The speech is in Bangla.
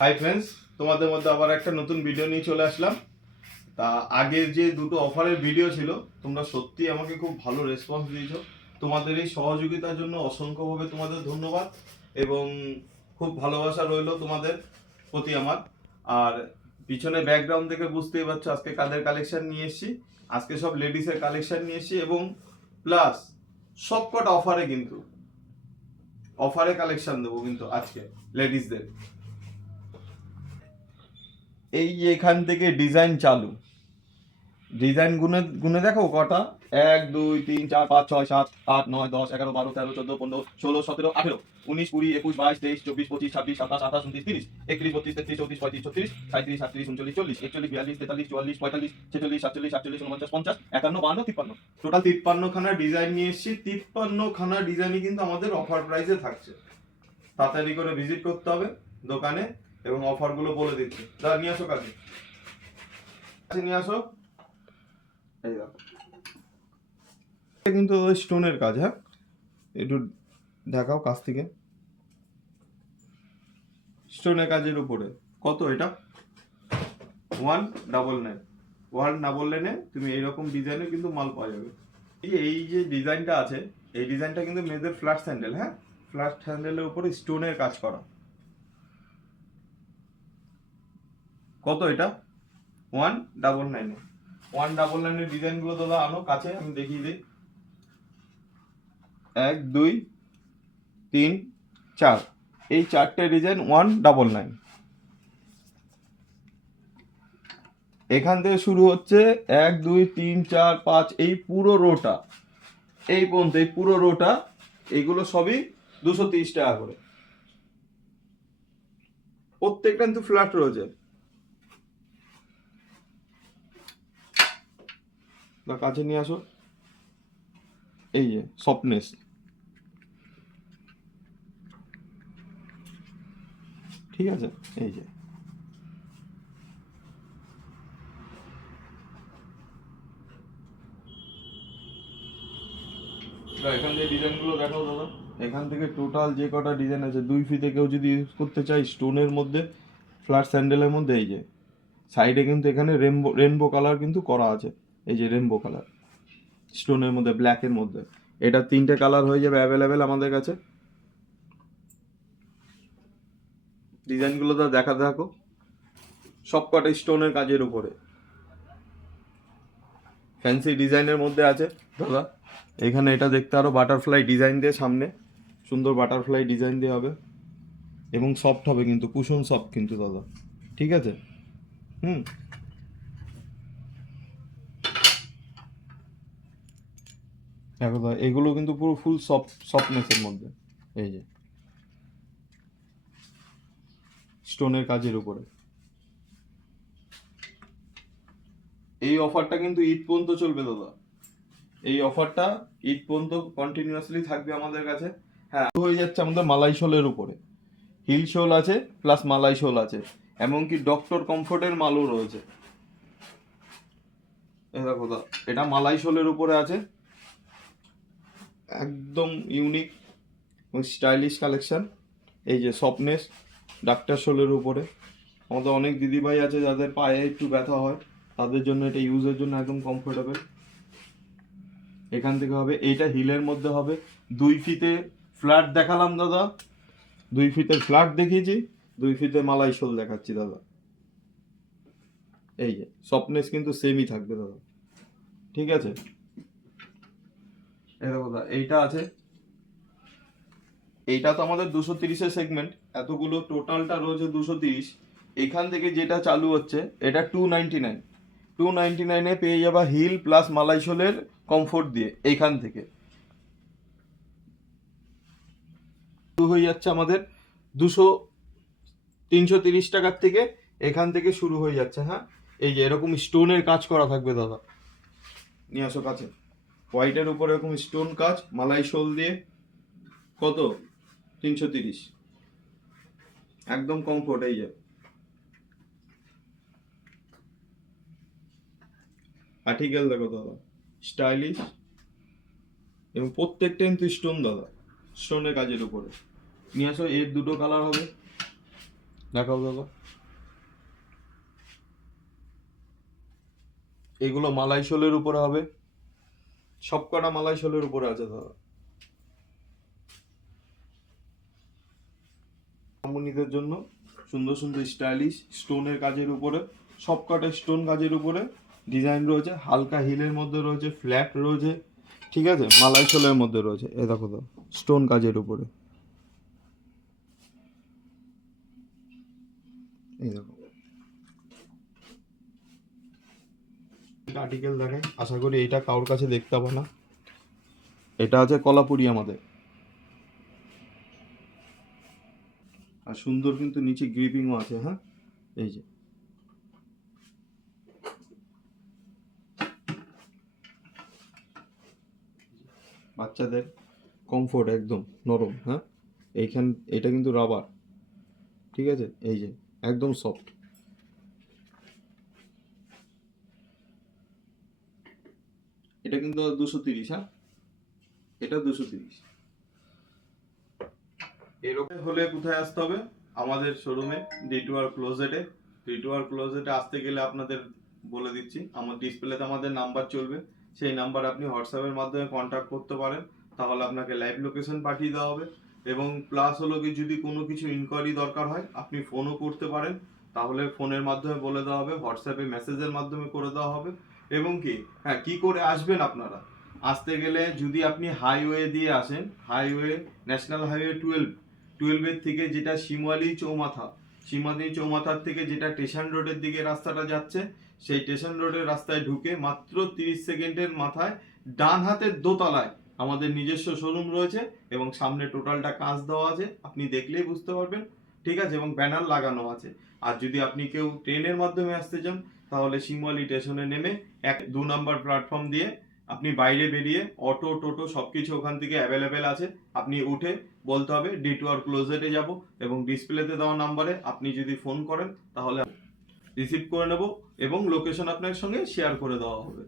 হাই ফ্রেন্ডস, তোমাদের মধ্যে আবার একটা নতুন ভিডিও নিয়ে চলে আসলাম। তা আগের যে দুটো অফারের ভিডিও ছিল, তোমরা সত্যি আমাকে খুব ভালো রেসপন্স দিয়েছো। তোমাদের এই সহযোগিতার জন্য অসংখ্যভাবে তোমাদের ধন্যবাদ এবং খুব ভালোবাসা রইলো তোমাদের প্রতি আমার। আর পিছনে ব্যাকগ্রাউন্ড থেকে বুঝতেই পারছো আজকে কাদের কালেকশন নিয়ে এসেছি। আজকে সব লেডিসের কালেকশন নিয়ে এসেছি এবং প্লাস সবকটা অফারে, কিন্তু অফারে কালেকশন দেবো কিন্তু আজকে লেডিসদের। এই যে এখান থেকে ডিজাইন চালু, ডিজাইন গুনে গুনে দেখো কটা, 1 2 3 4 5 6 7 8 9 10 11 12 13 14 15 16 17 18 19 20 21 22 23 24 25 26 27 28 29 30 31 32 33 34 35 36 37 38 39 40 41 42 43 44 45 টোটাল 53খানা ডিজাইন নিয়ে এসেছি। 53খানা ডিজাইনই কিন্তু আমাদের অফার প্রাইসে থাকছে। তাড়াতাড়ি করে ভিজিট করতে হবে দোকানে এবং অফারগুলো বলে দিচ্ছি। দাদা নিয়ে আসো, কাছে নিয়ে আসো। এই দেখো, কিন্তু স্টোনের কাজ। হ্যাঁ, একটু দেখাও কাছ থেকে। স্টোনের কাজের উপরে কত এটা? 199। 199 তুমি এইরকম ডিজাইনে কিন্তু মাল পাওয়া যাবে। এই যে ডিজাইনটা আছে, এই ডিজাইনটা কিন্তু মেয়েদের ফ্ল্যাট স্যান্ডেল। হ্যাঁ, ফ্ল্যাট স্যান্ডেলের উপরে স্টোনের কাজ করা। কত এটা? 199। 199 ডিজাইনগুলো দাদা আনো কাছে, আমি দেখিয়ে দিই। 1 2 3 4, এই 4টে ডিজাইন 199। এখান থেকে শুরু হচ্ছে 1 2 3 4 5, এই পুরো রোটা, এই পর্যন্ত, এই পুরো রোটা, এইগুলো সবই 230 টাকা করে। প্রত্যেকটা কিন্তু ফ্ল্যাট রয়েছে। কাছে নিয়ে আসো। এই যে সফটনেস, ঠিক আছে। এই যে এখান থেকে ডিজাইনগুলো দেখাও দাদা। এখান থেকে টোটাল যে কটা ডিজাইন আছে, 2 ফিতে কেউ যদি ইউজ করতে চাই স্টোনের মধ্যে, ফ্ল্যাট স্যান্ডেলের মধ্যে, এই যে সাইডে কিন্তু এখানে রেনবো কালার কিন্তু করা আছে। এই যে রেনবো কালার স্টোনের মধ্যে, ব্ল্যাকের মধ্যে, এটা 3টে কালার হয়ে যাবে অ্যাভেলেবেল আমাদের কাছে। ডিজাইনগুলো তো দেখা দেখো, সব কটা স্টোনের কাজের উপরে ফ্যান্সি ডিজাইনের মধ্যে আছে দাদা। এখানে এটা দেখতে আরো বাটারফ্লাই ডিজাইন দিয়ে, সামনে সুন্দর বাটারফ্লাই ডিজাইন দিয়ে হবে এবং সফট হবে কিন্তু, কুশন সফট কিন্তু দাদা, ঠিক আছে। হুম, দেখো দাদা, এগুলো কিন্তু পুরো ফুল সফটনেসের মধ্যে। এই যে স্টোনের কাজের উপরে। এই অফারটা কিন্তু ঈদ পর্যন্ত চলবে দাদা। এই অফারটা ঈদ পর্যন্ত কন্টিনিউয়াসলি থাকবে আমাদের কাছে। হ্যাঁ, হয়ে যাচ্ছে আমাদের মালাই শোলের উপরে। হিল শোল আছে প্লাস মালাই শোল আছে, এমনকি ডক্টর কমফোর্টের মালও রয়েছে। এই দেখো দাদা, এটা মালাই শোলের উপরে আছে, একদম ইউনিক স্টাইলিশ কালেকশন। এই যে সফটনেস ডাক্তার শোলের উপরে। আমাদের অনেক দিদিভাই আছে যাদের পায়ে একটু ব্যথা হয়, তাদের জন্য এটা ইউজের জন্য একদম কমফোর্টেবল। এখান থেকে হবে, এইটা হিলের মধ্যে হবে। 2 ফিতে ফ্ল্যাট দেখালাম দাদা, 2 ফিতের ফ্ল্যাট দেখিয়েছি, 2 ফিতে মালাই শোল দেখাচ্ছি দাদা। এই যে সফটনেস কিন্তু সেমই থাকবে দাদা, ঠিক আছে। এই দেখো দাদা, এইটা আছে, এইটা তো আমাদের 230-এর সেগমেন্ট, এতগুলো টোটালটা রয়েছে 230। এখান থেকে যেটা চালু হচ্ছে এটা 299। 299-এ পেয়ে যাবা হিল প্লাস মালাই শোলের কমফোর্ট দিয়ে। এইখান থেকে হয়ে যাচ্ছে আমাদের 330 টাকার থেকে, এখান থেকে শুরু হয়ে যাচ্ছে। হ্যাঁ, এই যে এরকম স্টোনের কাজ করা থাকবে দাদা, নিয়ে আসো কাছে। হোয়াইটের উপর এরকম স্টোন কাজ মালাই শোল দিয়ে। কত? 330, একদম কমফোর্ট। এই যে আর্টিকেল দেখো দাদা, স্টাইলিশ এবং প্রত্যেকটা কিন্তু স্টোন দাদা, স্টোনের কাজের উপরে। নিয়ে আসো, এর দুটো কালার হবে। দেখাও দাদা। এগুলো মালাই শোলের উপরে হবে, সবকটা মালাই শোলের উপরে আছে দাদা। রামণীদের জন্য সুন্দর সুন্দর স্টাইলিশ স্টোনের কাজের উপরে, সবকটা স্টোন কাজের উপরে ডিজাইন রয়েছে। হালকা হিলের মধ্যে রয়েছে, ফ্ল্যাট রয়েছে, ঠিক আছে, মালাই শোলের মধ্যে রয়েছে। এ দেখো তো, স্টোন কাজের উপরে, এই দেখো আর্টিকেল দেখেন। আশা করি এটা কারোর কাছে দেখতে পাবো না। এটা আছে কলাপুরি আমাদের। আর সুন্দর কিন্তু নিচে গ্রিপিংও আছে। হ্যাঁ, এই যে বাচ্চাদের কমফোর্ট, একদম নরম। হ্যাঁ, এইখান এটা কিন্তু রাবার, ঠিক আছে, এই যে একদম সফট। এটা কিন্তু 230। হ্যাঁ, এটা 230। এরকম হলে কোথায় আসতে হবে? আমাদের শোরুমে D2R ক্লোজেটে। D2R ক্লোজেটে আসতে গেলে আপনাদের বলে দিচ্ছি, আমার ডিসপ্লেতে আমাদের নাম্বার চলবে, সেই নাম্বার আপনি হোয়াটসঅ্যাপের মাধ্যমে কন্ট্যাক্ট করতে পারেন। তাহলে আপনাকে লাইভ লোকেশন পাঠিয়ে দেওয়া হবে। এবং প্লাস হলো কি, যদি কোনো কিছু ইনকোয়ারি দরকার হয় আপনি ফোনও করতে পারেন, তাহলে ফোনের মাধ্যমে বলে দেওয়া হবে, হোয়াটসঅ্যাপে মেসেজের মাধ্যমে করে দেওয়া হবে। এবং কি, হ্যাঁ, কি করে আসবেন আপনারা? আসতে গেলে যদি আপনি হাইওয়ে দিয়ে আসেন, হাইওয়ে ন্যাশনাল হাইওয়ে 12 থেকে, যেটা শিমালি চৌমাথার থেকে যেটা স্টেশন রোডের দিকে রাস্তাটা যাচ্ছে, সেই স্টেশন রোডের রাস্তায় ঢুকে মাত্র 30 সেকেন্ডের মাথায় ডান হাতের দোতলায় আমাদের নিজস্ব শোরুম রয়েছে। এবং সামনে টোটালটা কাঁচ দেওয়া আছে, আপনি দেখলেই বুঝতে পারবেন, ঠিক আছে, এবং ব্যানার লাগানো আছে। আর যদি আপনি কেউ ট্রেনের মাধ্যমে আসতে চান, তাহলে শিমুয়ালি স্টেশনে নেমে 2 নম্বর প্ল্যাটফর্ম দিয়ে আপনি বাইরে বেরিয়ে অটো টোটো সবকিছু ওখান থেকে অ্যাভেলেবেল আছে। আপনি উঠে বলতে হবে D2R ক্লোজেটে যাব, এবং ডিসপ্লেতে দেওয়া নাম্বারে আপনি যদি ফোন করেন তাহলে রিসিভ করে নেব এবং লোকেশন আপনার সঙ্গে শেয়ার করে দেওয়া হবে।